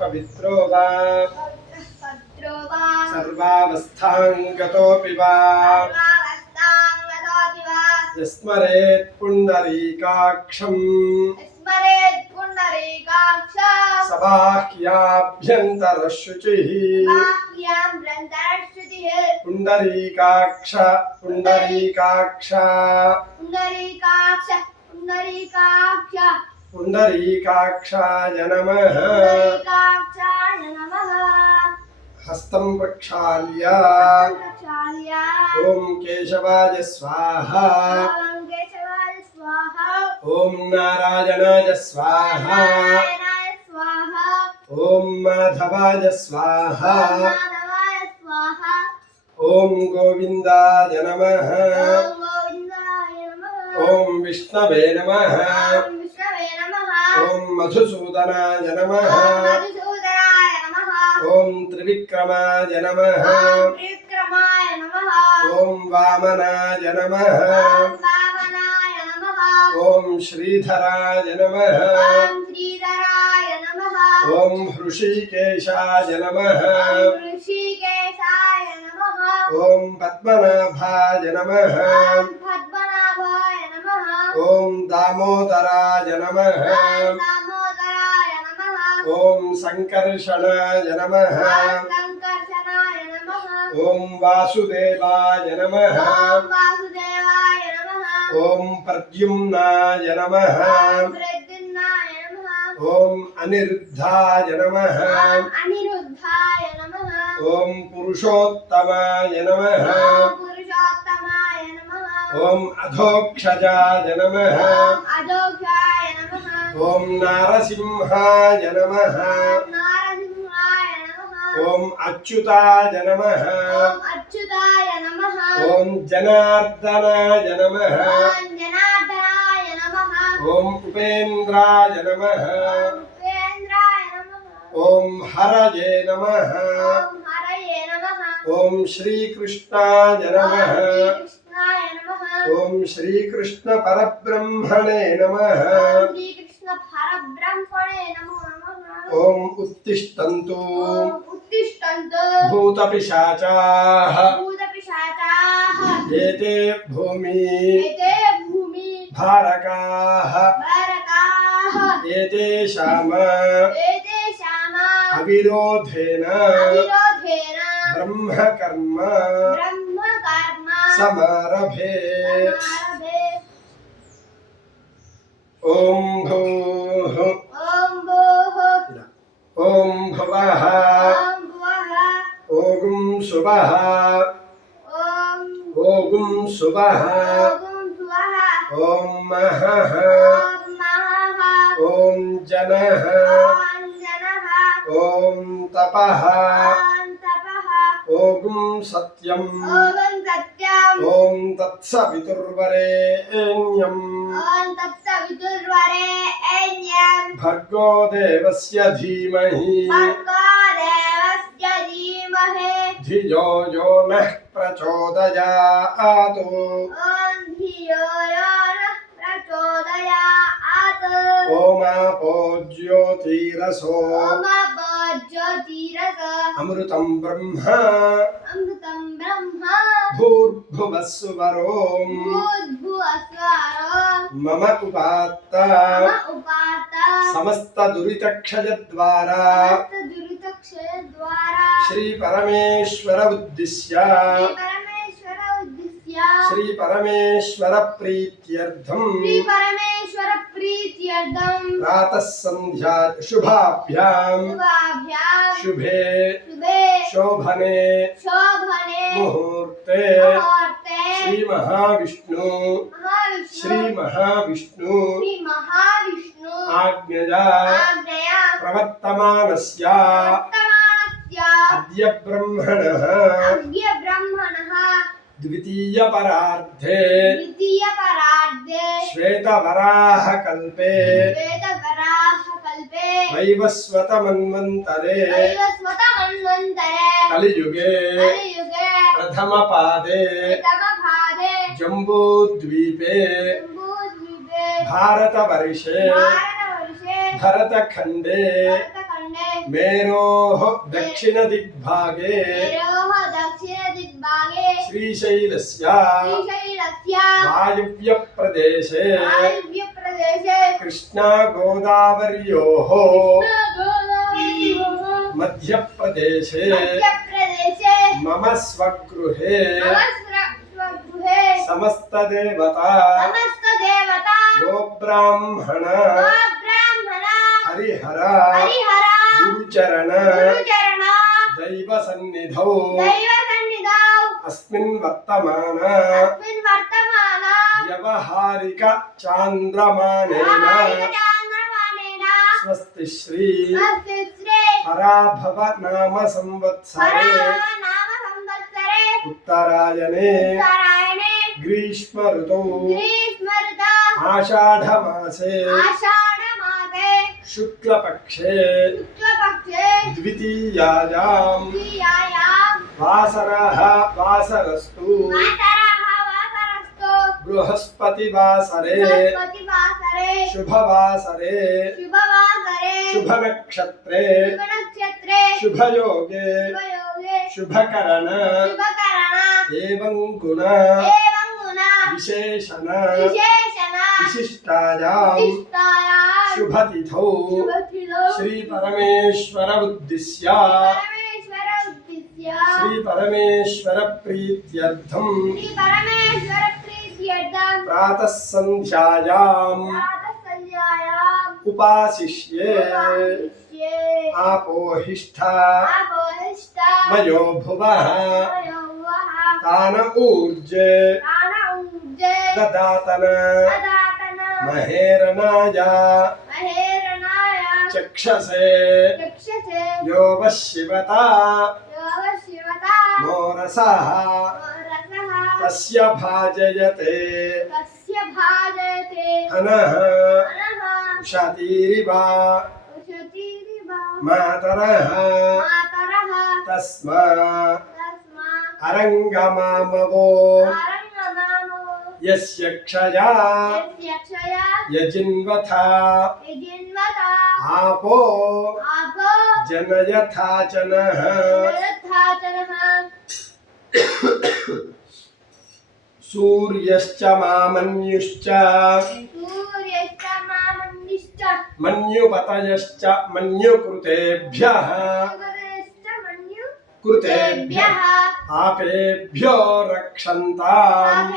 पवित्रो वा सर्वावस्थां गतोऽपि वा यस्मरेत् पुण्डरीकाक्षं सबाह्याभ्यन्तरशुचिः पुण्डरीकाक्ष पुण्डरीकाक्षाय नमः हस्तं प्रक्षाल्य ओम केशवाय स्वाहा ओम नारायणाय स्वाहा ओम माधवाय स्वाहा ओम गोविंदाय नमः ओम विष्णवे नमः ओम मधुसूदनाय नमः ओम त्रिविक्रमाय नमः ओम वामनाय नमः ओम श्रीधराय नमः ओम हृषिकेशाय नमः ओम पद्मनाभाय नमः ओम दामोदराय नमः ओम संकर्षणाय नमः ओम वासुदेवाय नमः ओम प्रद्युम्नाय नमः ओम अनिरुद्धाय नमः ओम पुरुषोत्तमाय नमः ओम अधोक्षजाय नमः ओम नारसिंहाय नमः ओम अच्युताय नमः ओम जनार्दनाय नमः ओम उपेन्द्राय नमः ओम हरये नमः ओम श्रीकृष्णाय नमः ओम श्रीकृष्ण परब्रह्मणे नमः ओम उत्तिष्ठन्तु भूतपिशाचाः एते भूमि भारकाः एतेषाम् अविरोधेन ब्रह्मकर्म समारभे ओम भूः ओम भुवः ओम शुभः ओम शुभः ओम महः ओम जनः ओम तपः ओम सत्यम ओम तत्सवितुर्वरेण्यं भर्गो देवस्य धीमहि धियो यो नः प्रचोदयात् ओमापो ज्योतिरसो अमृतं ब्रह्म भूर्भुवः सुवरों मम उपात्ता समस्त दुरितक्षयद्वारा श्री परमेश्वर उद्दिश्य श्री परमेश्वर प्रीत्यर्थम प्रातः संध्या शुभाभ्यां शुभे शोभने मुहूर्ते श्री महाविष्णु आज्ञया प्रवर्तमानस्य अद्य ब्रह्मणः द्वितीय परार्धे श्वेतवराह कल्पे वैवस्वत मन्वन्तरे कलियुगे प्रथम पादे जम्बूद्वीपे भारतवर्षे भरतखण्डे मेरोः दक्षिणदिग्भागे दक्षिणदिग्भागे श्रीशैलस्य श्रीशैलस्य वायव्यप्रदेशे वायव्यप्रदेशे कृष्णागोदावर्योः कृष्णगोदावर्योः मध्यप्रदेशे मध्यप्रदेशे मम स्वगृहे स्वगृहे समस्तदेवता गोब्राह्मण हरिहर गुरुचरण दैवसन्निधौ अस्मिन् वर्तमान व्यवहारिक चान्द्रमानेन स्वस्ति श्री पराभव नाम संवत्सरे उत्तरायणे ग्रीष्म ऋतौ आषाढ़मासे शुक्लपक्षे द्वितीयायां वासरस्तु बृहस्पतिवासरे शुभवासरे शुभनक्षत्रे शुभयोगे शुभकरण एवं गुण विशेषण विशिष्टायां शुभतिथौ श्री परमेश्वर उद्दिश्य श्री परमेश्वर प्रीत्यर्थं प्रातः संध्यायाम् उपासिष्ये आपोहिष्ठा मयो भुवः तान ऊर्जे ददातन महेरनाय चक्षसे यो वशिवता मोरसः तस्य भाजयते हनः उषतीरिव मातरः तस्मा अरंगमामवो यस्य क्षया यजिन्वथा आपो जनयथा जनः सूर्यश्च मामन्युश्च मन्युपतयश्च मन्युकृतेभ्यः आपेभ्यो रक्षन्ताम्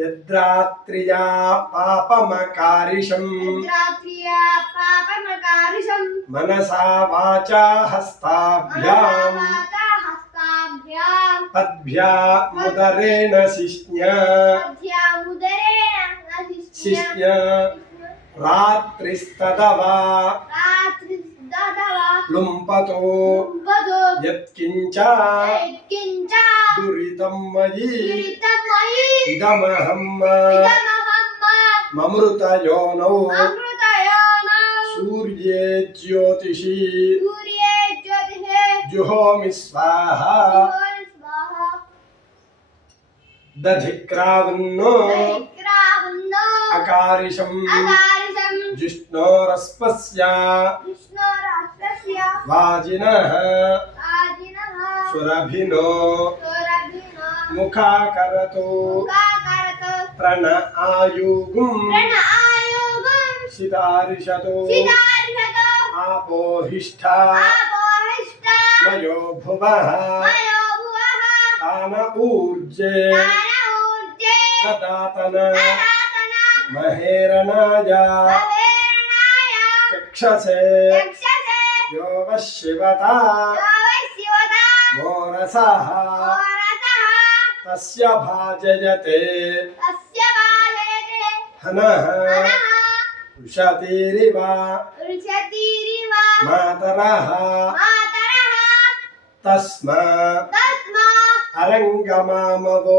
यद्रात्रिया पापमकारिषम् मनसा वाचा हस्ताभ्याम् पद्भ्यामुदरेण शिष्ण्य रात्रिस्तदवा लुम्पतो यत्किञ्च दुरितं मयि इदमहं ममृतयोनौ सूर्ये ज्योतिषी जुहोमि स्वाहा दधिक्रावन्नो अकारिशम् जिष्णोरस्पस्य वाजिनः सुरभिनो मुखाकरतो प्रण आयुगुम् सितारिषतो आपोहिष्ठा मयो भुवः तान ऊर्जे ददातन महेरनाय चक्षसे यो वशिवता मोरसः तस्य भाजयते हनः उषतीरिव मातरः तस्मा अरंगमामवो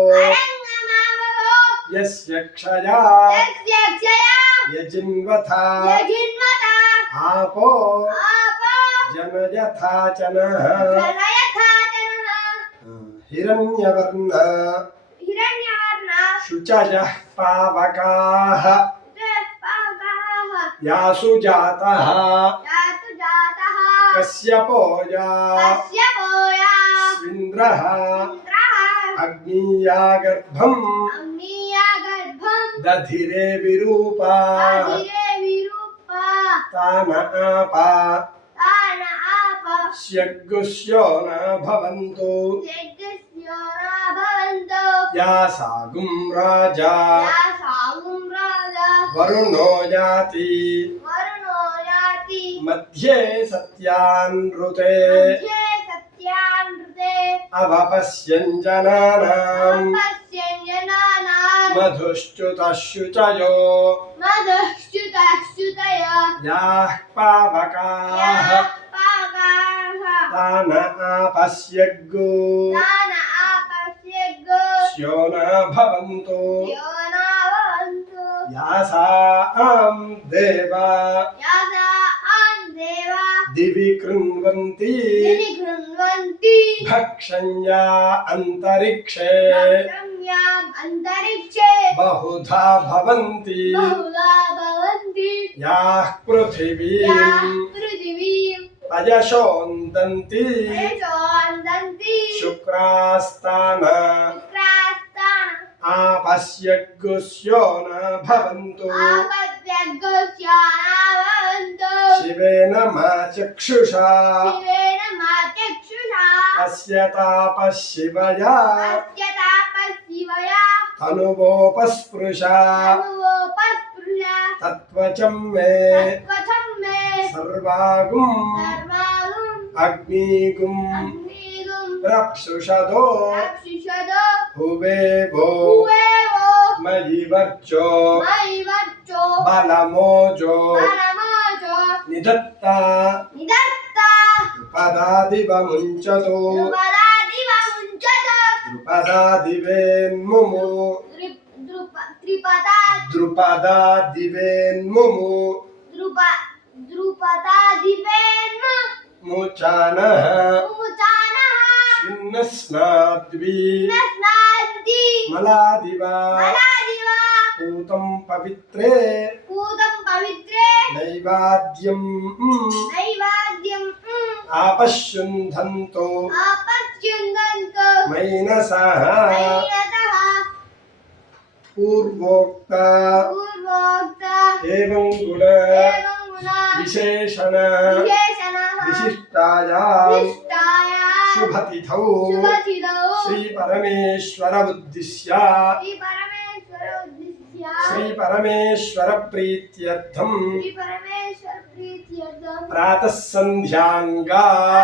यस्य क्षया यजिन्वथा आपो जनयथा चनः हिरण्यवर्ण शुचयः पावकाः यासु जातः कश्यपोया कस्य पोया स्विन्द्रः इन्द्रः अग्नीया गर्भम् अग्निया गर्भं दधिरे विरूपा अधिरे विरूपा तान आपा तान आप स्यग्गुस्यो न भवन्तु यज्ञस्यो न भवन्तो या सागुं राजा या सागुं राजा वरुणो याति वरुणो याति मध्ये सत्यानृते मध्ये सत्यानृते अवपश्यञ्जनानाम् पश्यञ्जनानां मधुश्च्युतः शुचयो मधुश्च्युतश्च्युतय याः पावकाः याः पाकाः तान आपश्यग्गु तान आपश्यग्गो स्यो न भवन्तु यो न भवन्तु यासां देवा यासा देवा दिवि कृण्वन्ति दिवि गृह्णन्ति भक्षण्या अन्तरिक्षे भक्षण्याम् अन्तरिक्षे बहुधा भवन्ति बहुधा भवन्ति याः या पृथिवीम् पृथिवीं अयशोन्दन्ति प्रचोदन्ति शुक्रास्तान शुक्रास्तान आपश्यग्गुस्यो न भवन्तु आपद्यग्गोस्यो न भवन्तु शिवेन मा चक्षुषा शिवेन माचक्षुषा पश्यतापशिवया अस्य तापशिवया तनुवोपस्पृशा तनुवोपस्पृशा तत्त्वचं मे तत्त्वचं मे सर्वागुम् सर्वागुम् अग्निगुम् अग्निगुं रप्सुषदो रक्षिषदो हुवेवो हुवेवो मयि वर्चो मयि वर्चो बलमोजो बलमोजो निदत्ता निदत्ता द्रुपदादिवमुञ्चतु द्रुपदादिवमुञ्चतो द्रुपदादिवेन्मुमु द्रुपदा द्रुपदादिवेन्मुमु द्रुपदादिवेन्म मुचानः मुचानः स्विन्नस्नाद्वि स्नान्ति मलादिवा मलादिवा पूतं पवित्रे पूतं पवित्रे नैवाद्यम् नैवेद्यं आपश्युन्धन्तो आपच्युन्दन्तो मैनसः मैनतः पूर्वोक्ता पूर्वोक्ता एवं गुण एवं गुणा विशेषण विशेषणः विशिष्टायां विशिष्टायां शुभतिथौ शुभतिथौ श्रीपरमेश्वर उद्दिश्य श्रीपरमेश्वर उद्दिश्य श्रीपरमेश्वर प्रीत्यर्थं श्रीपरमेश्वर प्रीत्यर्थं प्रातः संध्यांगा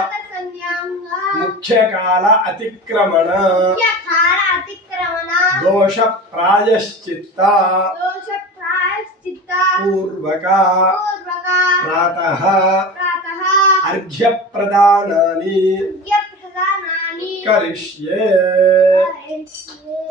प्रातःसन्ध्याङ्गा मुख्यकाल अतिक्रमण मुख्यकाल अतिक्रमण दोष प्रायश्चित्ता दोषप्रायश्चित्ता पूर्वका पूर्वका प्रातः प्रातः अर्घ्यप्रदानानि यज्ञप्रदानानि करिष्ये करिष्ये